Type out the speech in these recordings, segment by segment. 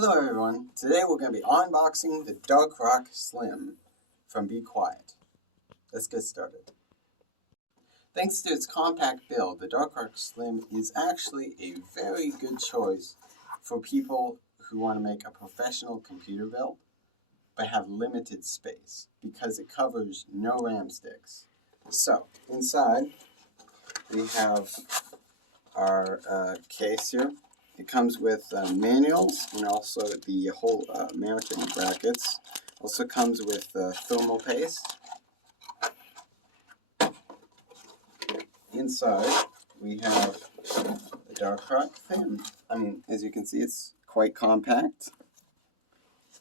Hello everyone, today we're going to be unboxing the Dark Rock Slim from Be Quiet. Let's get started. Thanks to its compact build, the Dark Rock Slim is actually a very good choice for people who want to make a professional computer build but have limited space because it covers no RAM sticks. So, inside we have our case here. It comes with manuals and also the whole mounting brackets. Also comes with thermal paste. Inside we have the Dark Rock fan. As you can see, it's quite compact.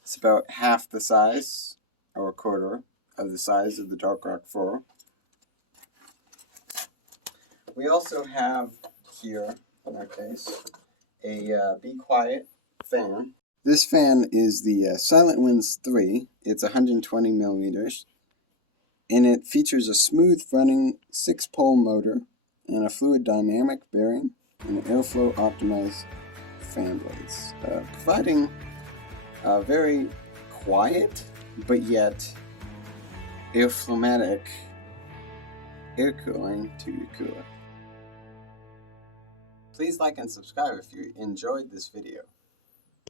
It's about half the size, or a quarter of the size of the Dark Rock 4. We also have here, in our case, a Be Quiet fan. This fan is the Silent Winds 3. It's 120 millimeters, and it features a smooth running 6-pole motor and a fluid dynamic bearing and airflow optimized fan blades, providing a very quiet but yet airflomatic air cooling to your cooler. Please like and subscribe if you enjoyed this video.